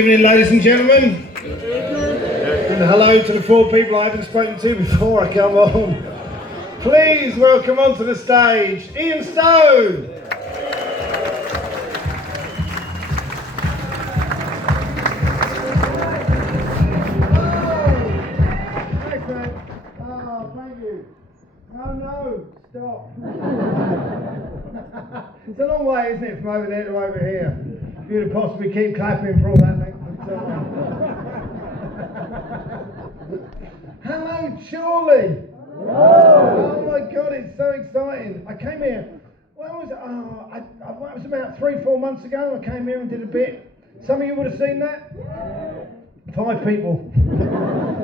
Good evening, ladies and gentlemen. And hello to the four people I haven't spoken to before I come on. Please welcome onto the stage Ian Stone. Oh, thank you. No, stop. It's a long way, isn't it, from over there to over here? If you'd have possibly keep clapping for all that length of time. Hello, Chorley. Oh my God, it's so exciting. I came here, when was it? It was about 3-4 months ago. I came here and did a bit. Some of you would have seen that? 5 people.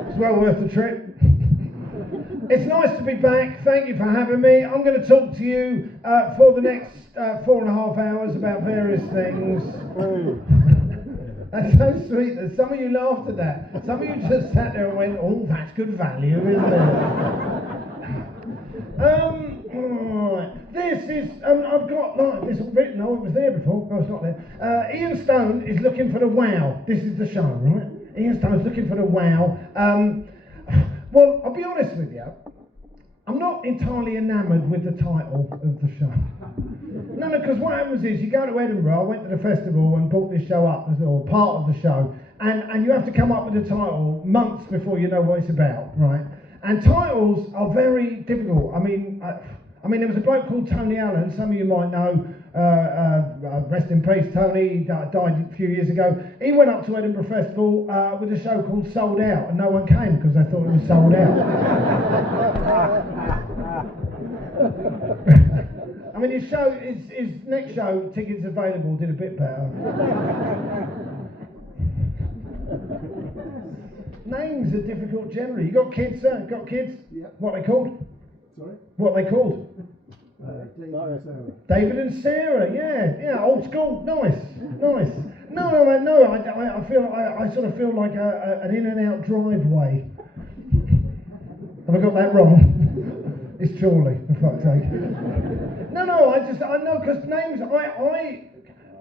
It's well worth the trip. It's nice to be back. Thank you for having me. I'm going to talk to you for the next 4.5 hours about various things. That's so sweet that some of you laughed at that. Some of you just sat there and went, oh, that's good value, isn't it? This is, I've got this written, oh, it was there before, no, it's not there. Ian Stone is looking for the wow. This is the show, right? Ian Stone's looking for the wow. Well, I'll be honest with you, I'm not entirely enamoured with the title of the show. No, because what happens is you go to Edinburgh, I went to the festival and brought this show up, or part of the show, and you have to come up with a title months before you know what it's about, right? And titles are very difficult. I mean, there was a bloke called Tony Allen, some of you might know, rest in peace Tony, he died a few years ago. He went up to Edinburgh Festival with a show called Sold Out, and no one came because they thought it was sold out. I mean, his next show, tickets available, did a bit better. Names are difficult generally. You got kids, sir? Got kids? Yeah. What are they called? Sorry? What are they called? David and Sarah. David and Sarah, yeah, old school, nice. No, I sort of feel like an in and out driveway. Have I got that wrong? It's Chorley, for fuck's sake. No, I know, because names,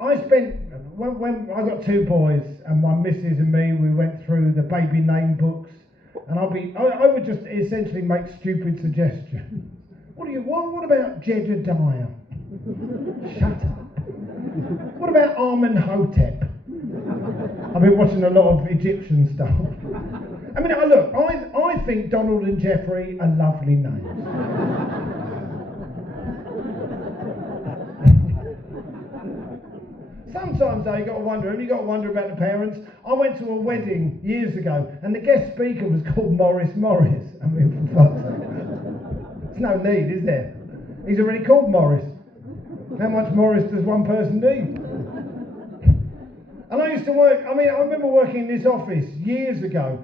I spent, when I got 2 boys, and my missus and me, we went through the baby name books, and I would just essentially make stupid suggestions. What about Jedediah? Shut up. What about Amenhotep? I've been watching a lot of Egyptian stuff. I mean, look, I think Donald and Jeffrey are lovely names. Sometimes though, you've got to wonder about the parents. I went to a wedding years ago, and the guest speaker was called Morris. I mean, for fuck's sake. There's no need, is there? He's already called Morris. How much Morris does one person need? And I used to work, I remember working in this office years ago.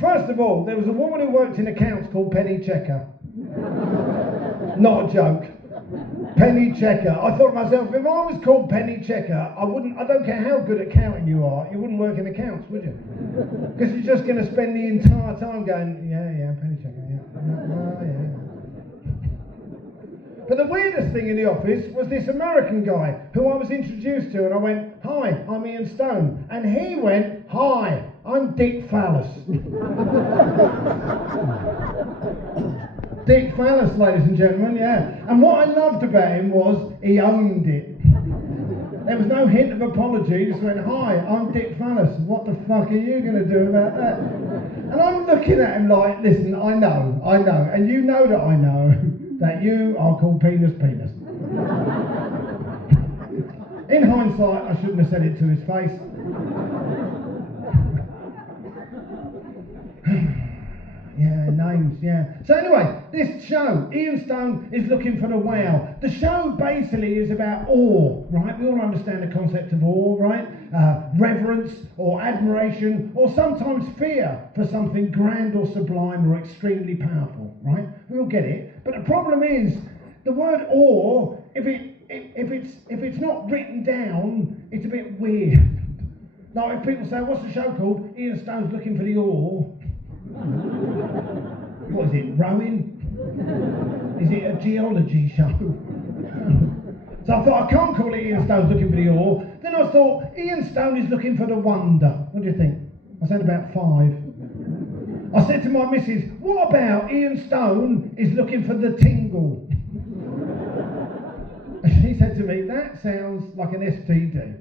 First of all, there was a woman who worked in accounts called Penny Checker. Not a joke. Penny Checker. I thought to myself, if I was called Penny Checker, I don't care how good at counting you are, you wouldn't work in accounts, would you? Because you're just going to spend the entire time going, yeah, Penny Checker, yeah. But the weirdest thing in the office was this American guy who I was introduced to, and I went, hi, I'm Ian Stone. And he went, hi, I'm Dick Phallus. Dick Phallus, ladies and gentlemen, yeah. And what I loved about him was he owned it. There was no hint of apology, he just went, hi, I'm Dick Phallus. What the fuck are you going to do about that? And I'm looking at him like, listen, I know, and you know that I know that you are called Penis. In hindsight, I shouldn't have said it to his face. Yeah, names, yeah. So anyway, this show, Ian Stone is looking for the wow. The show basically is about awe, right? We all understand the concept of awe, right? Reverence or admiration or sometimes fear for something grand or sublime or extremely powerful, right? We all get it. But the problem is, the word awe, if it's not written down, it's a bit weird. Like if people say, what's the show called? Ian Stone's looking for the awe. What is it, rowing? Is it a geology show? So I thought, I can't call it Ian Stone's looking for the ore. Then Then I thought, Ian Stone is looking for the wonder. What do you think? I said about 5. I said to my missus, what about Ian Stone is looking for the tingle? And she said to me, that sounds like an STD.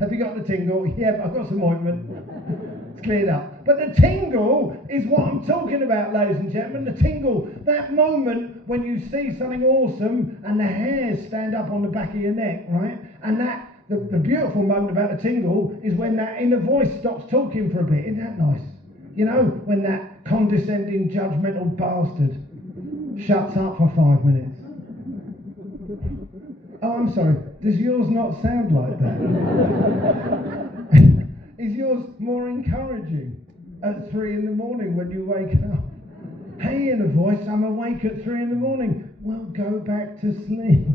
Have you got the tingle? Yeah, I've got some ointment. It's cleared up. But the tingle is what I'm talking about, ladies and gentlemen. The tingle, that moment when you see something awesome and the hairs stand up on the back of your neck, right? And that the beautiful moment about the tingle is when that inner voice stops talking for a bit. Isn't that nice? You know, when that condescending, judgmental bastard shuts up for 5 minutes. Oh, I'm sorry. Does yours not sound like that? Is yours more encouraging at 3 in the morning when you wake up? Hey, inner voice, I'm awake at 3 in the morning. Well, go back to sleep.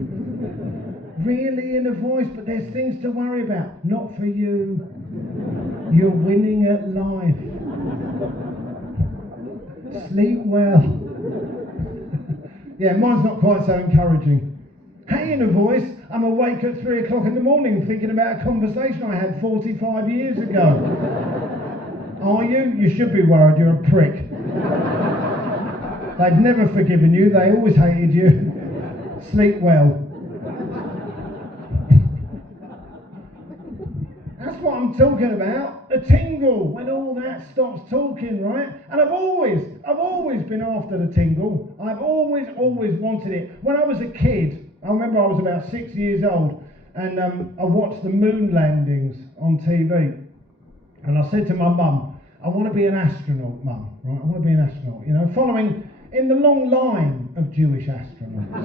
Really, inner voice, but there's things to worry about. Not for you. You're winning at life. Sleep well. Yeah, mine's not quite so encouraging. Hey, inner voice, I'm awake at 3 o'clock in the morning thinking about a conversation I had 45 years ago. Are you? You should be worried, you're a prick. They've never forgiven you, they always hated you. Sleep well. That's what I'm talking about, the tingle, when all that stops talking, right? And I've always been after the tingle. I've always wanted it. When I was a kid, I remember I was about 6 years old, and I watched the moon landings on TV. And I said to my mum, I want to be an astronaut, Mum, right? I want to be an astronaut, you know, following in the long line of Jewish astronauts.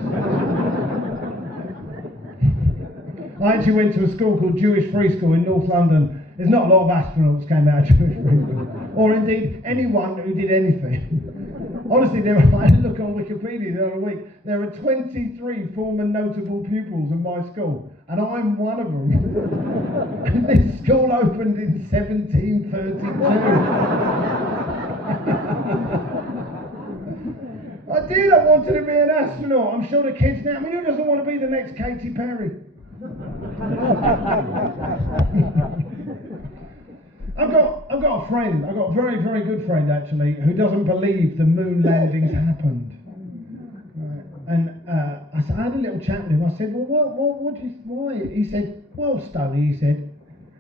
I actually went to a school called Jewish Free School in North London. There's not a lot of astronauts came out of Jewish Free School, or indeed anyone who did anything. Honestly, I had a look on Wikipedia the other week. There are 23 former notable pupils of my school, and I'm one of them. And this school opened in 1732. I did. I wanted to be an astronaut. I'm sure the kids now. I mean, who doesn't want to be the next Katy Perry? I've got a friend, I've got a very, very good friend actually, who doesn't believe the moon landings happened. And I had a little chat with him. I said, well, why? He said, well, Stoney, he said,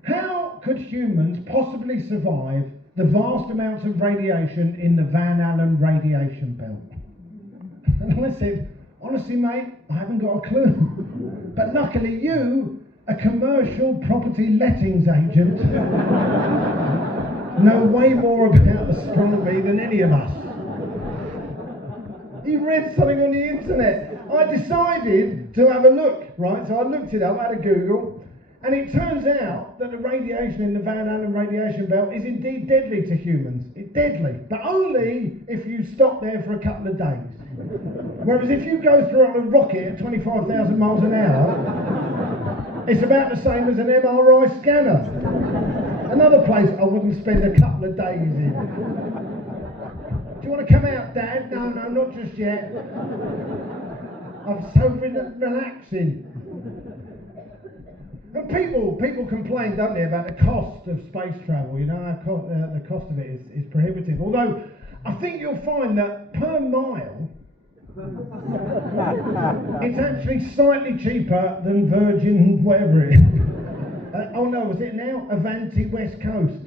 how could humans possibly survive the vast amounts of radiation in the Van Allen radiation belt? And I said, honestly, mate, I haven't got a clue. But luckily you, a commercial property lettings agent, know way more about astronomy than any of us. He read something on the internet. I decided to have a look, right? So I looked it up, I had a Google, and it turns out that the radiation in the Van Allen radiation belt is indeed deadly to humans. It's deadly, but only if you stop there for a couple of days. Whereas if you go through on a rocket at 25,000 miles an hour, it's about the same as an MRI scanner. Another place I wouldn't spend a couple of days in. Do you want to come out, Dad? No, not just yet. I'm so relaxing. And people complain, don't they, about the cost of space travel. You know, the cost of it is prohibitive. Although I think you'll find that per mile, it's actually slightly cheaper than Virgin, whatever it is. Oh no, was it now? Avanti West Coast.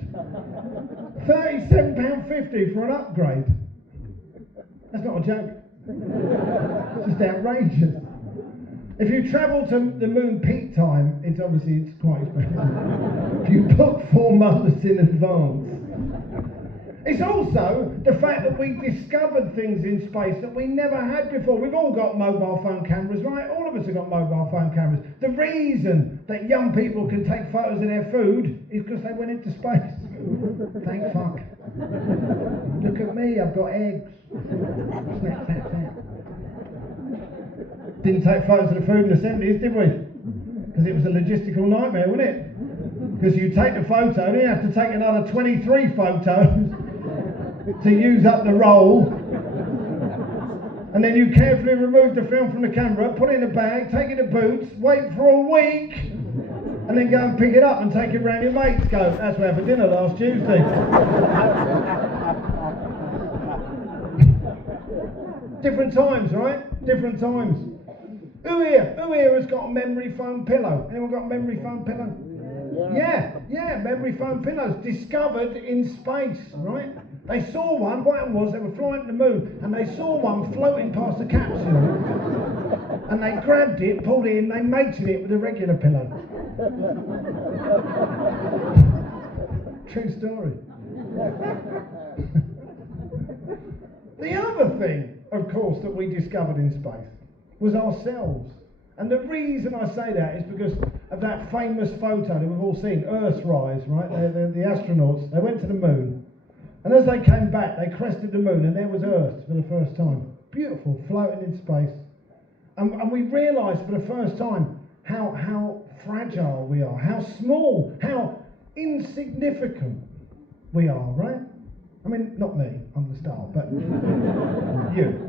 £37.50 for an upgrade. That's not a joke. It's just outrageous. If you travel to the moon peak time, it's quite expensive. If you book 4 months in advance. It's also the fact that we discovered things in space that we never had before. We've all got mobile phone cameras, right? All of us have got mobile phone cameras. The reason that young people can take photos of their food is because they went into space. Thank fuck. Look at me, I've got eggs. Snap, snap, snap. Didn't take photos of the food in the 70s, did we? Because it was a logistical nightmare, wasn't it? Because you take the photo, then you have to take another 23 photos to use up the roll. And And then you carefully remove the film from the camera, put it in a bag, take it to Boots, wait for a week, and then go and pick it up and take it round your mates. Go, that's where I had for dinner last Tuesday. Different times, right? Different times. Who here has got a memory foam pillow? Anyone got a memory foam pillow? Yeah, memory foam pillows discovered in space, right? They saw one, what happened was they were flying to the moon and they saw one floating past the capsule and they grabbed it, pulled it in, they mated it with a regular pillow. True story. The other thing, of course, that we discovered in space was ourselves. And the reason I say that is because of that famous photo that we've all seen, Earthrise, right? The astronauts, they went to the moon, and as they came back, they crested the moon, and there was Earth for the first time. Beautiful, floating in space. And we realised for the first time how fragile we are, how small, how insignificant we are, right? I mean, not me, I'm the star, but you.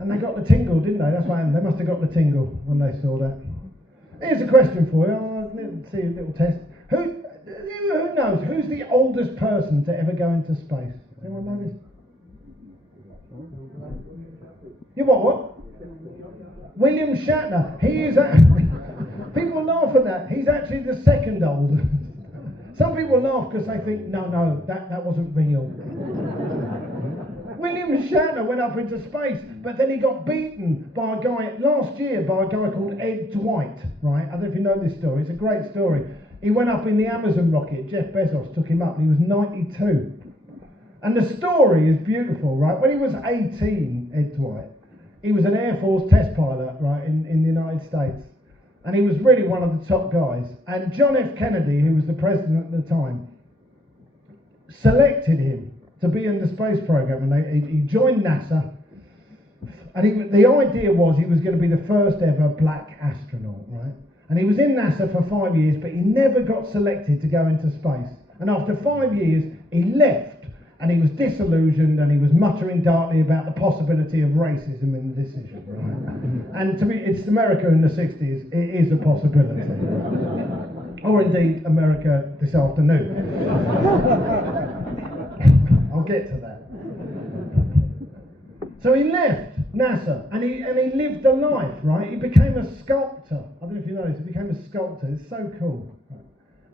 And they got the tingle, didn't they? That's what happened. They must have got the tingle when they saw that. Here's a question for you. Let's see a little test. Who knows? Who's the oldest person to ever go into space? Anyone know this? You what? William Shatner. He is actually... People laugh at that. He's actually the second oldest. Some people laugh because they think, no, that wasn't real. William Shatner went up into space, but then he got beaten by a guy last year by a guy called Ed Dwight, right? I don't know if you know this story. It's a great story. He went up in the Amazon rocket. Jeff Bezos took him up, and he was 92. And the story is beautiful, right? When he was 18, Ed Dwight, he was an Air Force test pilot, right, in the United States. And he was really one of the top guys. And John F. Kennedy, who was the president at the time, selected him to be in the space program, and he joined NASA. And the idea was he was going to be the first ever black astronaut, right? And he was in NASA for 5 years, but he never got selected to go into space. And after 5 years, he left, and he was disillusioned, and he was muttering darkly about the possibility of racism in the decision, right? And to me, it's America in the 60s. It is a possibility. Or indeed, America this afternoon. I'll get to that. So he left NASA and he lived a life, right? He became a sculptor. I don't know if you know this, he became a sculptor. It's so cool.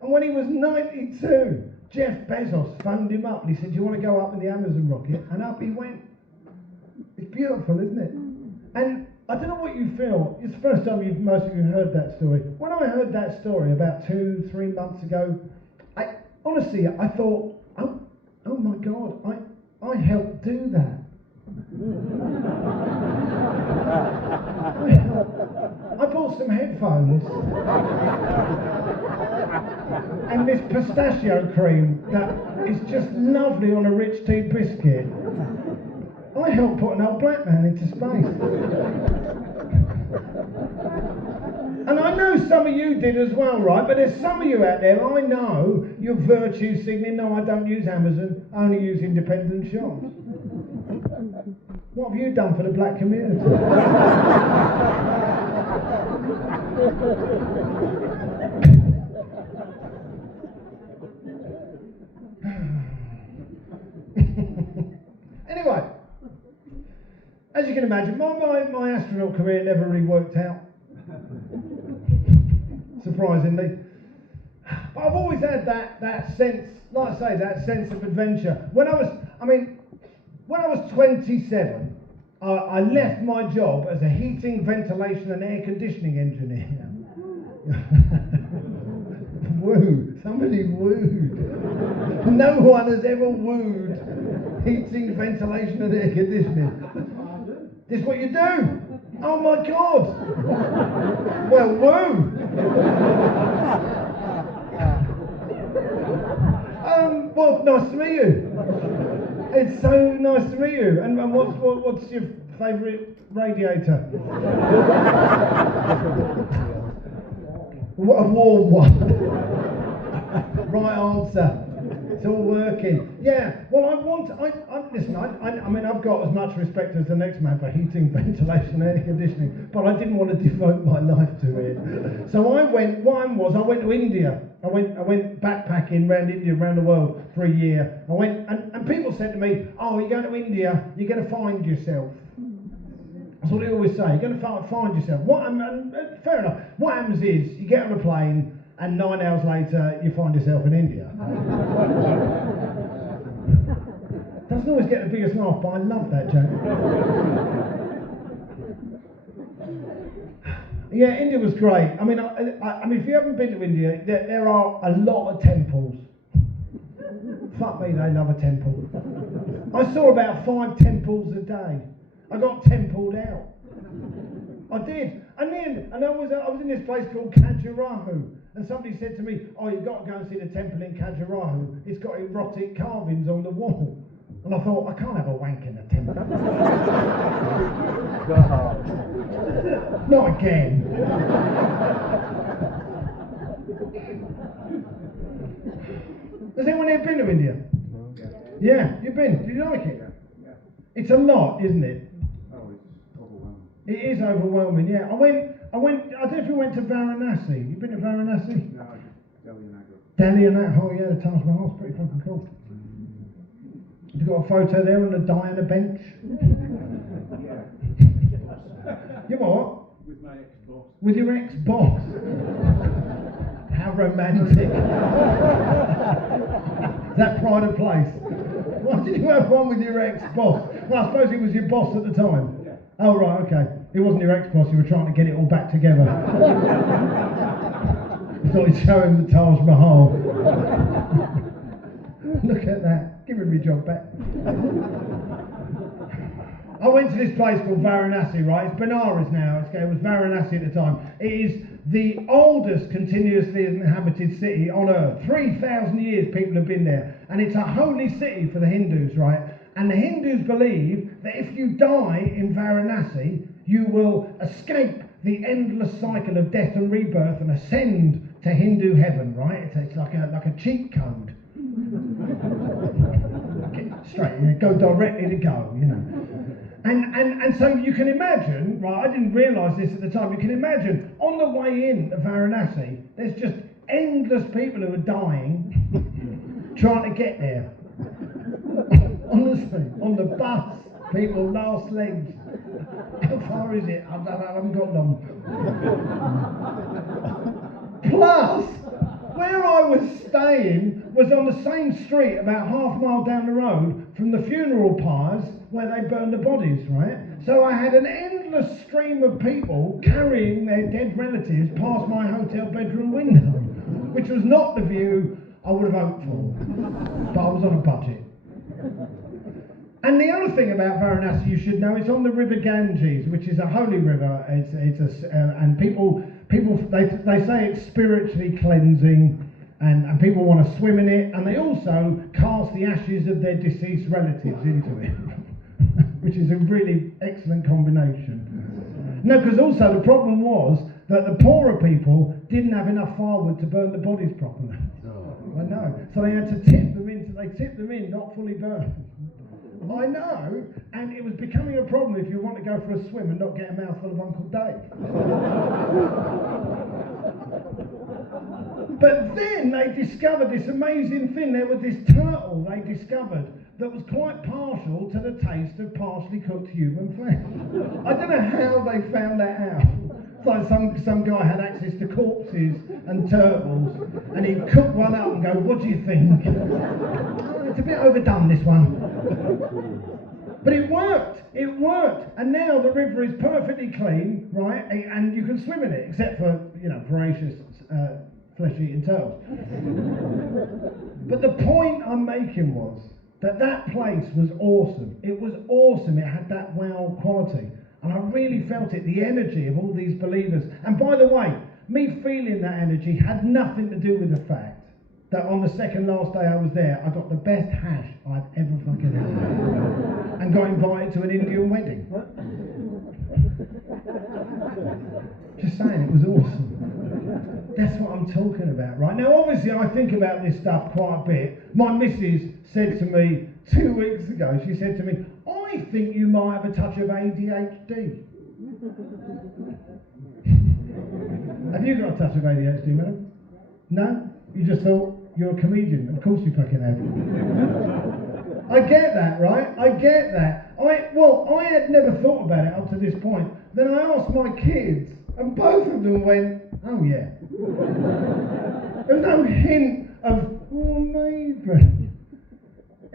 And when he was 92, Jeff Bezos phoned him up and he said, "Do you want to go up in the Amazon rocket?" And up he went. It's beautiful, isn't it? And I don't know what you feel. It's the first time most of you heard that story. When I heard that story about 2-3 months ago, I thought, oh my God, I helped do that. I bought some headphones and this pistachio cream that is just lovely on a rich tea biscuit. I helped put an old black man into space. And I know some of you did as well, right? But there's some of you out there, I know, you're virtue signaling. No, I don't use Amazon, I only use independent shops. What have you done for the black community? Anyway, as you can imagine, my astronaut career never really worked out. Surprisingly. But I've always had that sense, like I say, that sense of adventure. When I was 27, I left my job as a heating, ventilation and air conditioning engineer. Woo, somebody wooed. No one has ever wooed heating, ventilation and air conditioning. This is what you do? Oh my God! Well, woo! Well, nice to meet you. It's so nice to meet you. And what's your favourite radiator? A warm one. Right answer. It's all working. Yeah. Well, listen. I mean, I've got as much respect as the next man for heating, ventilation, air conditioning, but I didn't want to devote my life to it. So I went. I went to India. I went backpacking around India, around the world for a year. I went, and people said to me, "Oh, you're going to India. You're going to find yourself." That's what they always say. You're going to find yourself. Fair enough. What happens is you get on a plane, and 9 hours later you find yourself in India. Doesn't always get the biggest laugh, but I love that joke. Yeah, India was great. I mean, if you haven't been to India, there are a lot of temples. Fuck me, they love a temple. I saw about 5 temples a day. I got templed out. I did. And I was in this place called Khajuraho, and somebody said to me, "Oh, you've got to go and see the temple in Khajuraho. It's got erotic carvings on the wall." And I thought, I can't have a wank in a temple. Not again. Has anyone here been to India? Yeah, you've been. Did you like it? Yeah. It's a lot, isn't it? Oh, it's overwhelming. It is overwhelming, yeah. I don't know if you went to Varanasi. You been to Varanasi? No, Delhi and Agra. Delhi and that whole, yeah, the Taj Mahal's pretty fucking cool. Have you got a photo there on the Diana bench? Yeah. You what? With my ex-boss. With your ex-boss? How romantic. That pride of place. Why did you have one with your ex-boss? Well, I suppose he was your boss at the time. Yeah. Oh, right, okay. It wasn't your ex-boss, you were trying to get it all back together. Thought he'd show him the Taj Mahal. Look at that. Give him your job back. I went to this place called Varanasi, right? It's Benares now. It was Varanasi at the time. It is the oldest continuously inhabited city on earth. 3,000 years people have been there. And it's a holy city for the Hindus, right? And the Hindus believe that if you die in Varanasi, you will escape the endless cycle of death and rebirth and ascend to Hindu heaven, right? It's like a cheat code. Get straight, go directly to go, you know. And so you can imagine, right, I didn't realise this at the time, you can imagine, on the way in to Varanasi, there's just endless people who are dying, trying to get there. Honestly, on the bus, people last legs. How far is it? I haven't got long. Plus, where I was staying was on the same street about half a mile down the road from the funeral pyres where they burned the bodies, right? So I had an endless stream of people carrying their dead relatives past my hotel bedroom window, which was not the view I would have hoped for, but I was on a budget. And the other thing about Varanasi you should know, it's on the River Ganges, which is a holy river. And people they say it's spiritually cleansing, and people want to swim in it, and they also cast the ashes of their deceased relatives into it, which is a really excellent combination. No, because also the problem was that the poorer people didn't have enough firewood to burn the bodies properly. I know. So they had to tip them in, not fully burned. I know, and it was becoming a problem if you want to go for a swim and not get a mouthful of Uncle Dave. But then they discovered this amazing thing. There was this turtle they discovered that was quite partial to the taste of partially cooked human flesh. I don't know how they found that out. It's like some guy had access to corpses and turtles, and he'd cook one up and go, "What do you think?" "Oh, it's a bit overdone, this one." But it worked, and now the river is perfectly clean, right, and you can swim in it, except for, voracious flesh-eating turtles. But the point I'm making was that place was awesome. It was awesome. It had that wow quality. And I really felt it, the energy of all these believers. And by the way, me feeling that energy had nothing to do with the fact that on the second last day I was there, I got the best hash I've ever fucking had. And got invited to an Indian wedding. Just saying, it was awesome. That's what I'm talking about, right? Now, obviously, I think about this stuff quite a bit. My missus said to me 2 weeks ago, she said to me, I think you might have a touch of ADHD. Have you got a touch of ADHD, madam? No? You just thought, you're a comedian. Of course you fucking have. I get that, right? I get that. I had never thought about it up to this point. Then I asked my kids, and both of them went, oh yeah. There was no hint of, oh maybe.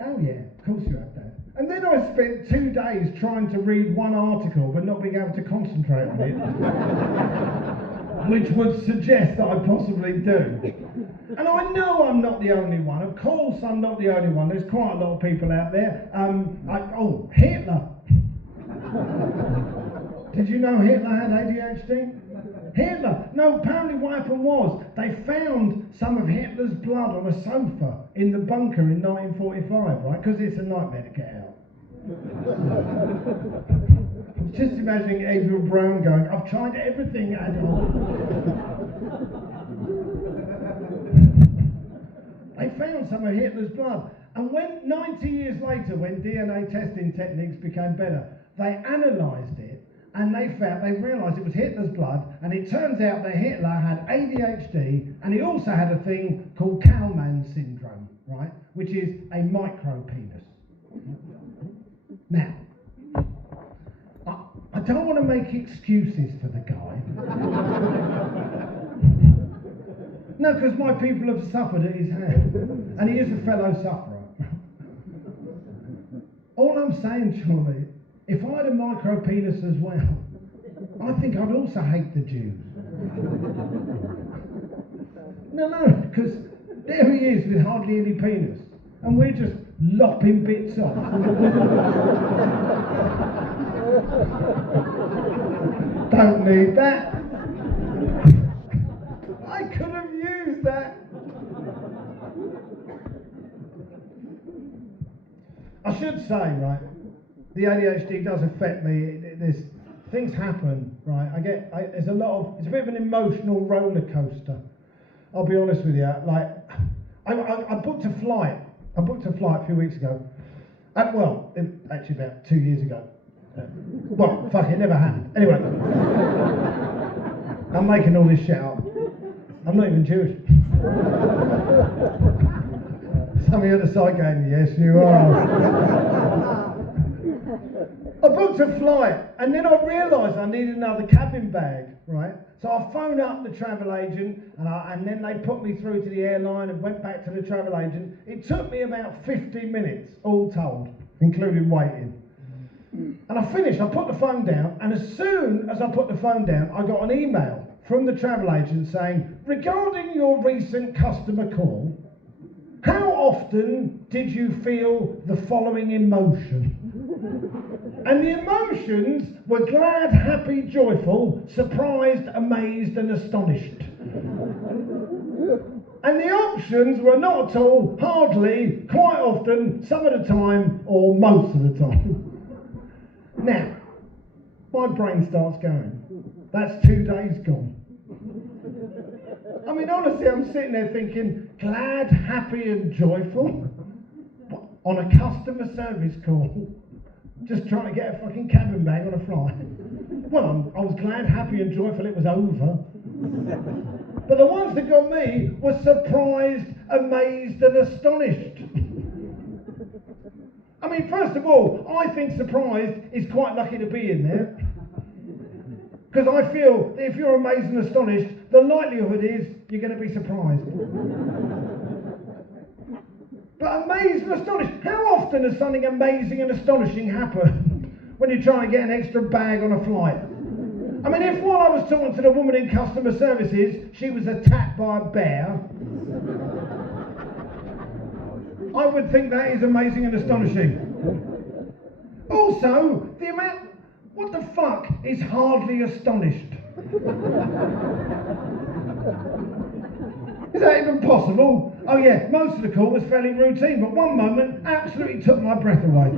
Oh yeah, of course you have that. And then I spent 2 days trying to read one article but not being able to concentrate on it. Which would suggest that I possibly do. And I know I'm not the only one. Of course I'm not the only one. There's quite a lot of people out there. Hitler. Did you know Hitler had ADHD? Hitler. No, apparently what happened was they found some of Hitler's blood on a sofa in the bunker in 1945, right? Because it's a nightmare to get out. Just imagining Adrian Brown going, I've tried everything, Adolf. They found some of Hitler's blood. And when 90 years later, when DNA testing techniques became better, they analysed it and they realised it was Hitler's blood, and it turns out that Hitler had ADHD and he also had a thing called Kalman syndrome, right? Which is a micro penis. Now, I don't want to make excuses for the guy. No, because my people have suffered at his hand, and he is a fellow sufferer. All I'm saying, Charlie, if I had a micro penis as well, I think I'd also hate the Jews. No, because there he is with hardly any penis, and we're just lopping bits off. Don't need that. I could have used that. I should say, right, the ADHD does affect me. There's things happen, right? There's a lot of, it's a bit of an emotional roller coaster. I'll be honest with you. Like, I booked a flight. I booked a flight a few weeks ago. Actually about 2 years ago. Well, fuck, it never happened. Anyway, I'm making all this shit up. I'm not even Jewish. Some of you at the side going, yes, you are. I booked a flight, and then I realised I needed another cabin bag, right? So I phoned up the travel agent, and then they put me through to the airline and went back to the travel agent. It took me about 15 minutes, all told, including waiting. And I finished, I put the phone down, and as soon as I put the phone down, I got an email from the travel agent saying, regarding your recent customer call, how often did you feel the following emotion? And the emotions were glad, happy, joyful, surprised, amazed, and astonished. And the options were not at all, hardly, quite often, some of the time, or most of the time. Now, my brain starts going. That's 2 days gone. I mean, honestly, I'm sitting there thinking, glad, happy, and joyful? On a customer service call? Just trying to get a fucking cabin bag on a flight. Well, I was glad, happy, and joyful it was over. But the ones that got me were surprised, amazed, and astonished. I mean, first of all, I think surprised is quite lucky to be in there. Because I feel that if you're amazed and astonished, the likelihood is you're going to be surprised. But amazed and astonished, how often has something amazing and astonishing happened when you're trying to get an extra bag on a flight? I mean, if while I was talking to the woman in customer services, she was attacked by a bear, I would think that is amazing and astonishing. Also, the amount... What the fuck is hardly astonished? Is that even possible? Oh yeah, most of the call was fairly routine, but one moment absolutely took my breath away.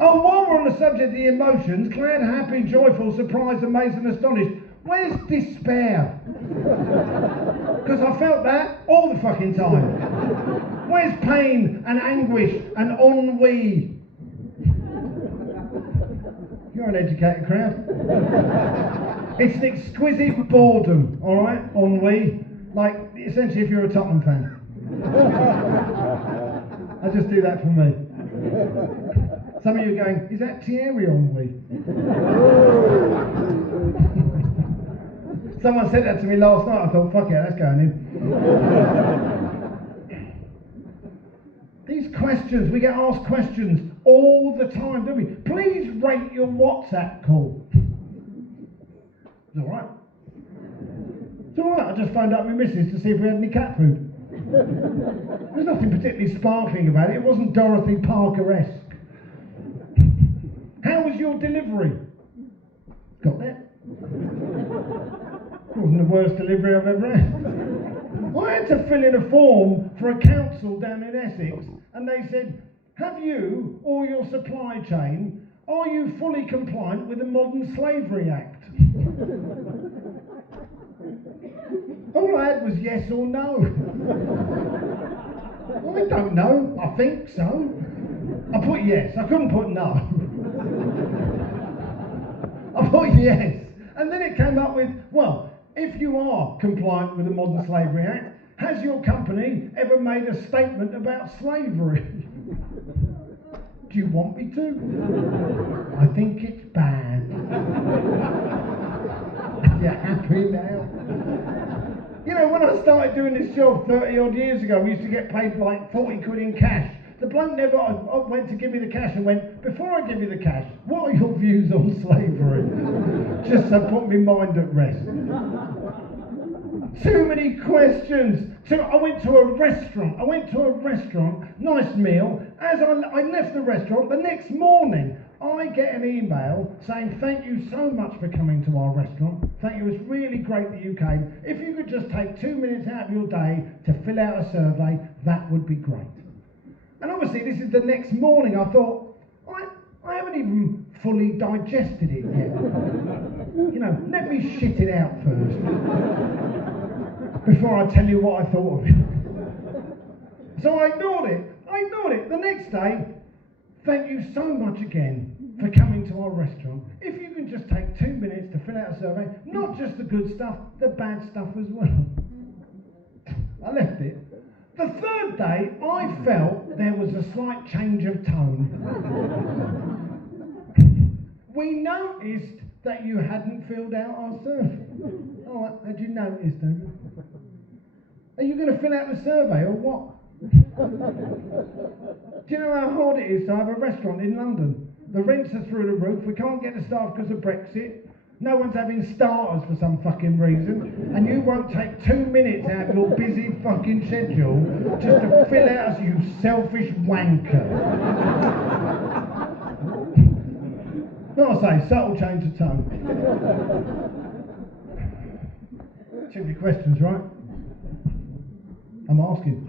Oh, while we're on the subject of the emotions, glad, happy, joyful, surprised, amazed and astonished, where's despair? Because I felt that all the fucking time. Where's pain and anguish and ennui? You're an educated crowd. It's an exquisite boredom, alright? Ennui. Like, essentially, if you're a Tottenham fan. I just do that for me. Some of you are going, is that Thierry Henry? Someone said that to me last night. I thought, fuck it, that's going in. These questions, we get asked questions all the time, don't we? Please rate your WhatsApp call. It's alright. It's alright, I just phoned up my missus to see if we had any cat food. There's nothing particularly sparkling about it. It wasn't Dorothy Parker-esque. How was your delivery? Got that? It wasn't the worst delivery I've ever had. I had to fill in a form for a council down in Essex, and they said, have you or your supply chain, are you fully compliant with the Modern Slavery Act? All I had was yes or no. I don't know, I think so. I put yes, I couldn't put no. I put yes. And then it came up with, well, if you are compliant with the Modern Slavery Act, has your company ever made a statement about slavery? Do you want me to? I think it's bad. You're happy now? You know, when I started doing this job 30 odd years ago, we used to get paid like 40 quid in cash. The bloke never went to give me the cash and went, before I give you the cash, what are your views on slavery? Just to put my mind at rest. Too many questions. So I went to a restaurant, nice meal. As I left the restaurant, the next morning, I get an email saying, thank you so much for coming to our restaurant. Thank you, it was really great that you came. If you could just take 2 minutes out of your day to fill out a survey, that would be great. And obviously this is the next morning. I thought, I haven't even fully digested it yet. You know, let me shit it out first before I tell you what I thought of it. So I ignored it. The next day, thank you so much again for coming to our restaurant. If you can just take 2 minutes to fill out a survey, not just the good stuff, the bad stuff as well. I left it. The third day, I felt there was a slight change of tone. We noticed that you hadn't filled out our survey. Oh, had you noticed, David? Are you going to fill out the survey or what? Do you know how hard it is to have a restaurant in London? The rents are through the roof, we can't get the staff because of Brexit. No one's having starters for some fucking reason, and you won't take 2 minutes out of your busy fucking schedule just to fill out, you selfish wanker. Like I say, subtle change of tone. Too many questions, right? I'm asking.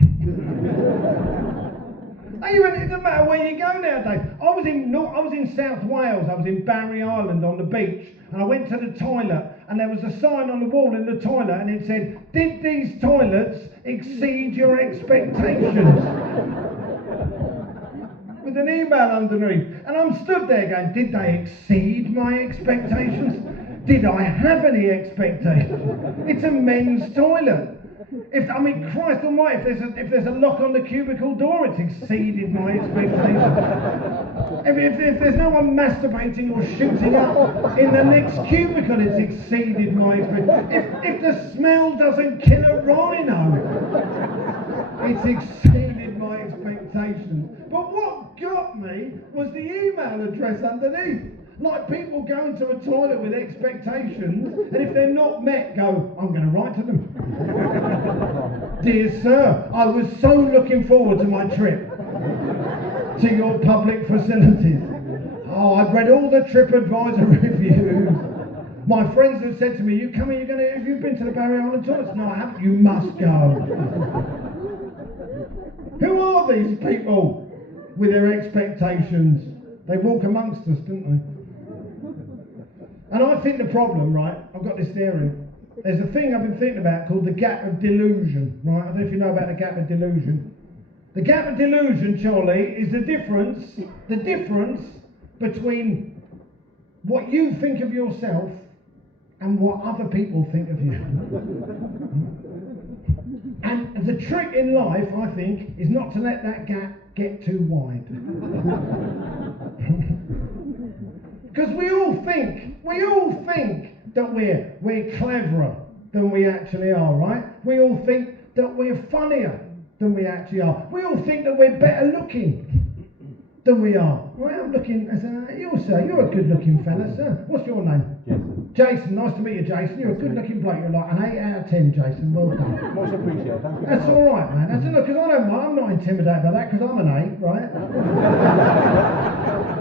It doesn't matter where you go nowadays. I was in South Wales. I was in Barry Island on the beach, and I went to the toilet, and there was a sign on the wall in the toilet, and it said, "Did these toilets exceed your expectations?" With an email underneath, and I'm stood there going, "Did they exceed my expectations? Did I have any expectations?" It's a men's toilet. Christ almighty, if there's a lock on the cubicle door, it's exceeded my expectations. If there's no one masturbating or shooting up in the next cubicle, it's exceeded my expectations. If the smell doesn't kill a rhino, it's exceeded my expectations. But what got me was the email address underneath. Like people go into a toilet with expectations, and if they're not met, go, I'm going to write to them. Dear sir, I was so looking forward to my trip to your public facilities. Oh, I've read all the TripAdvisor reviews. My friends have said to me, have you been to the Barry Island toilets? No, I haven't. You must go. Who are these people with their expectations? They walk amongst us, don't they? And I think the problem, right, I've got this theory, there's a thing I've been thinking about called the gap of delusion, right? I don't know if you know about the gap of delusion. The gap of delusion, Charlie, is the difference between what you think of yourself and what other people think of you. And the trick in life, I think, is not to let that gap get too wide. Because we all think that we're cleverer than we actually are, right? We all think that we're funnier than we actually are. We all think that we're better looking than we are. Right, I'm looking as you're a good looking fella, sir. What's your name? Jason. Jason, nice to meet you, Jason. You're a good looking bloke. You're like an 8 out of 10, Jason. Well done. Much appreciated. Thank you. That's all right, man. That's enough, because I don't mind. I'm not intimidated by that, because I'm an 8, right?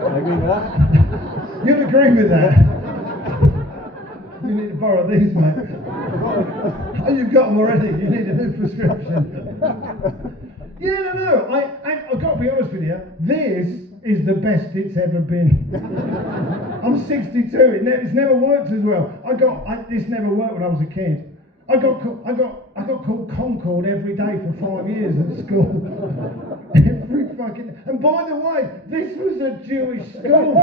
I agree with that. You'd agree with that. You need to borrow these, mate. Oh, you've got them already. You need a new prescription. Yeah, no. I've got to be honest with you. This is the best it's ever been. I'm 62. It's never worked as well. This never worked when I was a kid. I got called Concord every day for 5 years at school. Every fucking. And by the way, this was a Jewish school.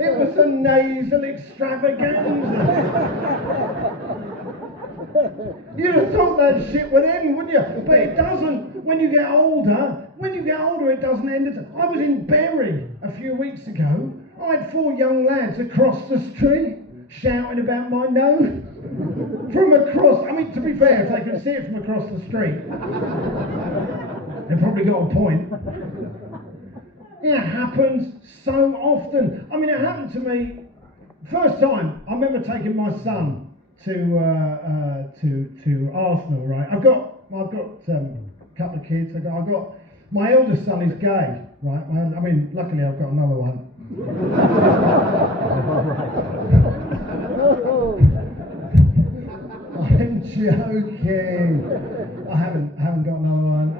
It was a nasal extravaganza. You'd have thought that shit would end, wouldn't you? But it doesn't. When you get older, it doesn't end. I was in Bury a few weeks ago. I had 4 young lads across the street shouting about my nose. From across, I mean, to be fair, if they could see it from across the street, they probably got a point. It happens so often. I mean, it happened to me first time. I remember taking my son to Arsenal. Right, I've got a couple of kids. I've got my eldest son is gay. Right, I mean, luckily I've got another one. I'm joking. I haven't got another one.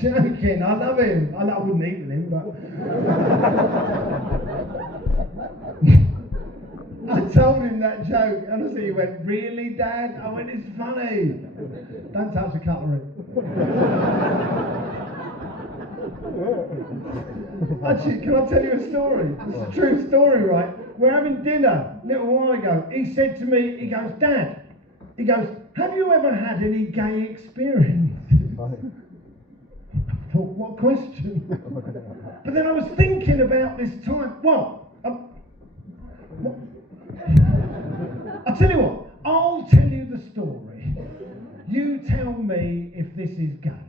Joking, I love him. I wouldn't eat with him, but I told him that joke. Honestly, he went, "Really, Dad?" I went, "It's funny." Don't touch the cutlery. Actually, can I tell you a story? It's a true story, right? We're having dinner a little while ago. He said to me, he goes, "Dad," he goes, "have you ever had any gay experience?" What question? But then I was thinking about this time. Well, I'll tell you what. I'll tell you the story. You tell me if this is gay.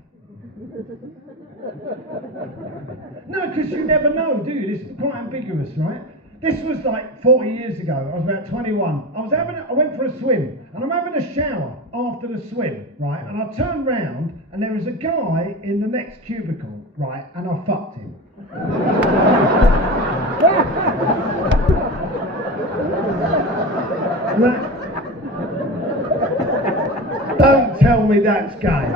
No, because you never know, do you? This is quite ambiguous, right? This was like 40 years ago. I was about 21. I went for a swim, and I'm having a shower after the swim, right? And I turned round, and there was a guy in the next cubicle, right? And I fucked him. Don't tell me that's gay.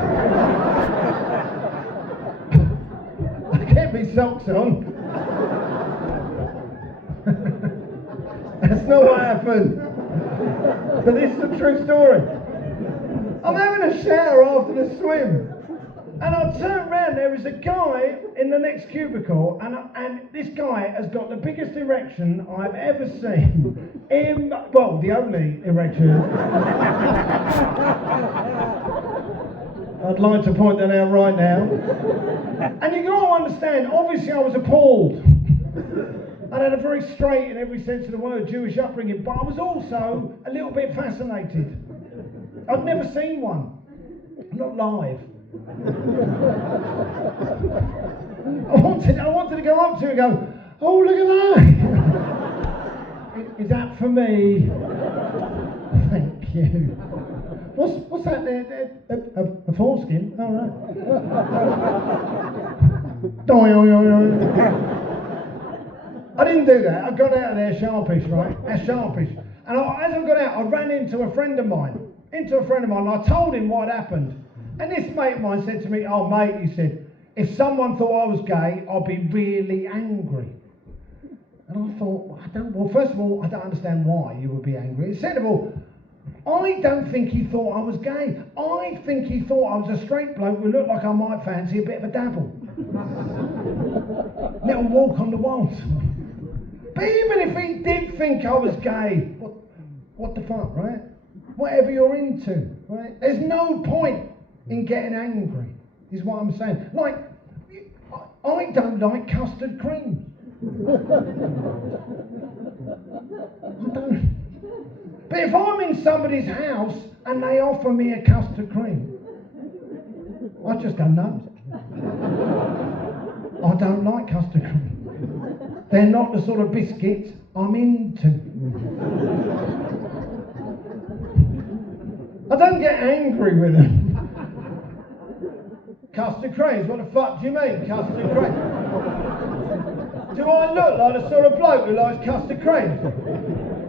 I kept my socks on. That's not what happened. But this is a true story. I'm having a shower after the swim, and I turn around, there is a guy in the next cubicle, and this guy has got the biggest erection I've ever seen. Well, the only erection. I'd like to point that out right now. And you got to understand, obviously I was appalled. I had a very straight, in every sense of the word, Jewish upbringing, but I was also a little bit fascinated. I'd never seen one, not live. I wanted to go up to it and go, "Oh, look at that! Is that for me?" Thank you. What's that there? A foreskin? All right. I didn't do that. I got out of there sharpish, right? Sharpish. And as I got out, I ran into a friend of mine. And I told him what had happened. And this mate of mine said to me, "Oh, mate," he said, "if someone thought I was gay, I'd be really angry." I thought, first of all, I don't understand why you would be angry. Second of all, I don't think he thought I was gay. I think he thought I was a straight bloke who looked like I might fancy a bit of a dabble. Little walk on the waltz. But even if he did think I was gay, what the fuck, right? Whatever you're into, right? There's no point in getting angry, is what I'm saying. Like, I don't like custard cream. I don't. But if I'm in somebody's house and they offer me a custard cream, I just don't know. I don't like custard cream. They're not the sort of biscuits I'm into. I don't get angry with them. Custard creams, what the fuck do you mean, custard cream? Do I look like the sort of bloke who likes custard creams?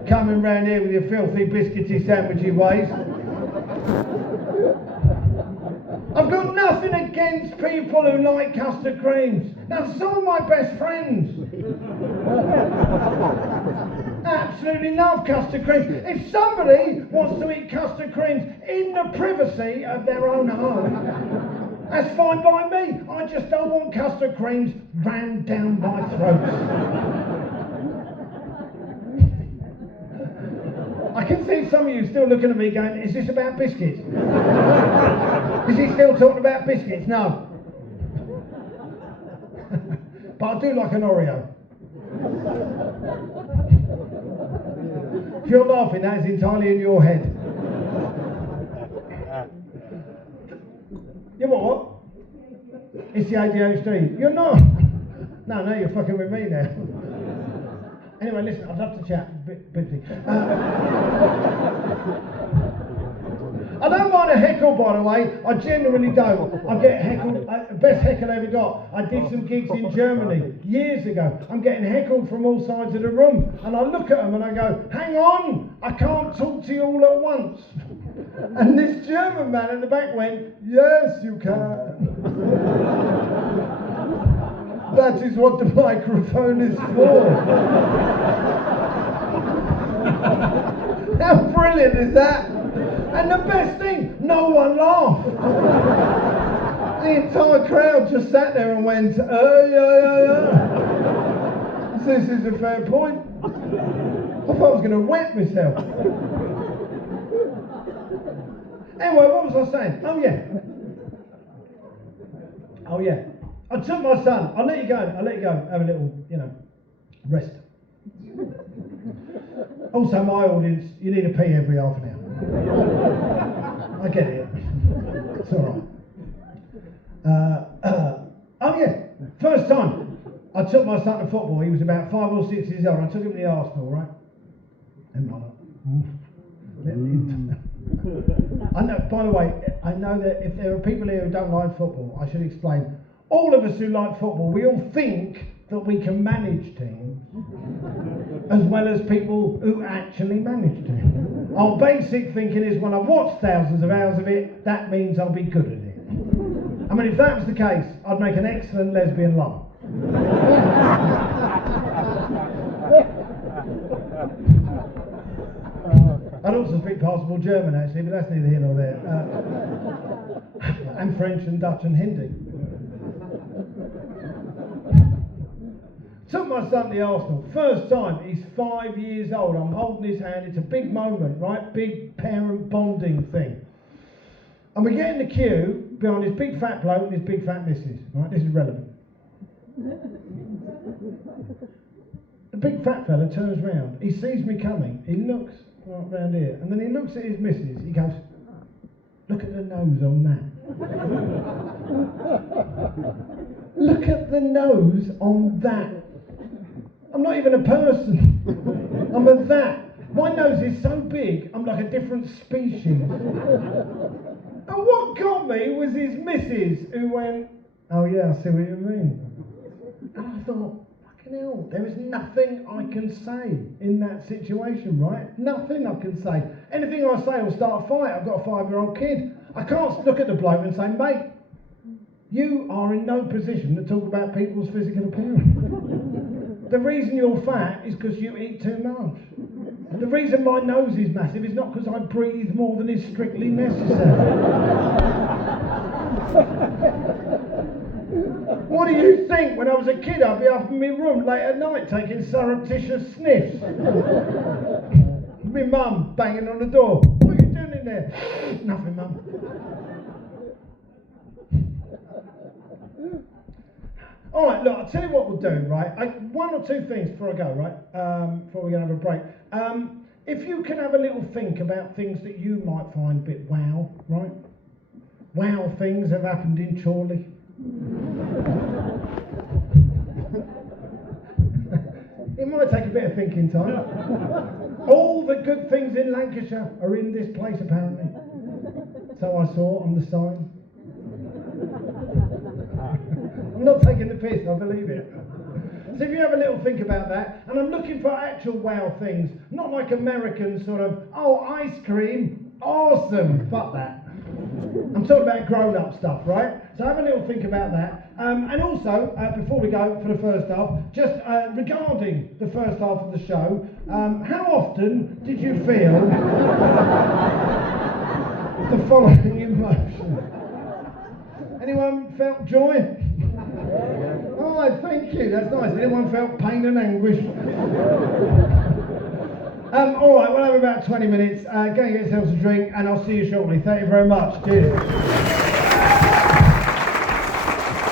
Coming round here with your filthy biscuity sandwichy ways. I've got nothing against people who like custard creams. Now, some of my best friends absolutely love custard creams. If somebody wants to eat custard creams in the privacy of their own home, that's fine by me. I just don't want custard creams rammed down my throat. I can see some of you still looking at me going, is this about biscuits? Is he still talking about biscuits? No. But I do like an Oreo. If you're laughing, that is entirely in your head. You what? It's the ADHD. You're not. No, you're fucking with me now. Anyway, listen, I'd love to chat. I don't mind a heckle, by the way. I genuinely don't. I get heckled. Best heckle I ever got. I did some gigs in Germany years ago. I'm getting heckled from all sides of the room. And I look at them and I go, hang on, I can't talk to you all at once. And this German man in the back went, yes, you can. That is what the microphone is for. How brilliant is that? And the best thing, no one laughed. The entire crowd just sat there and went, yeah. This is a fair point. I thought I was going to wet myself. Anyway, what was I saying? Oh yeah. I took my son. I'll let you go. Have a little, rest. Also, my audience, you need a pee every half an hour. I get it. It's all right. First time I took my son to football. He was about 5 or 6 years old. I took him to the Arsenal, right? And I know. By the way, I know that if there are people here who don't like football, I should explain. All of us who like football, we all think that we can manage teams as well as people who actually manage teams. Our basic thinking is, when I've watched thousands of hours of it, that means I'll be good at it. I mean, if that was the case, I'd make an excellent lesbian lover. I'd also speak passable German, actually, but that's neither here nor there. And French and Dutch and Hindi. Took my son to the Arsenal. First time, he's 5 years old. I'm holding his hand. It's a big moment, right? Big parent bonding thing. And we get in the queue behind this big fat bloke and this big fat missus. Right? This is relevant. The big fat fella turns round. He sees me coming. He looks right round here. And then he looks at his missus. He goes, look at the nose on that. Look at the nose on that. I'm not even a person. I'm a that. My nose is so big, I'm like a different species. And what got me was his missus, who went, oh yeah, I see what you mean. And I thought, fucking hell, there is nothing I can say in that situation, right? Nothing I can say. Anything I say will start a fight. I've got a 5-year-old kid. I can't look at the bloke and say, mate, you are in no position to talk about people's physical appearance. The reason you're fat is because you eat too much. The reason my nose is massive is not because I breathe more than is strictly necessary. What do you think? When I was a kid, I'd be up in my room late at night taking surreptitious sniffs. My mum banging on the door. What are you doing in there? Nothing, mum. All right, look, I'll tell you what we'll do, right? One or two things before I go, right? Before we're going to have a break. If you can have a little think about things that you might find a bit wow, right? Wow things have happened in Chorley. It might take a bit of thinking time. All the good things in Lancashire are in this place, apparently. So I saw on the sign. I'm not taking the piss, I believe it. So if you have a little think about that, and I'm looking for actual wow things, not like American sort of, oh, ice cream, awesome, fuck that. I'm talking about grown-up stuff, right? So have a little think about that. And also, before we go for the first half, just regarding the first half of the show, how often did you feel the following emotion? Anyone felt joy? Oh, thank you, that's nice. Anyone felt pain and anguish? All right, we'll have about 20 minutes. Go and get yourselves a drink, and I'll see you shortly. Thank you very much. Cheers.